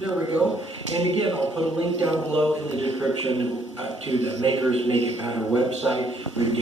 There we go. And again, I'll put a link down below in the description to the Makers Make It Matter website where you can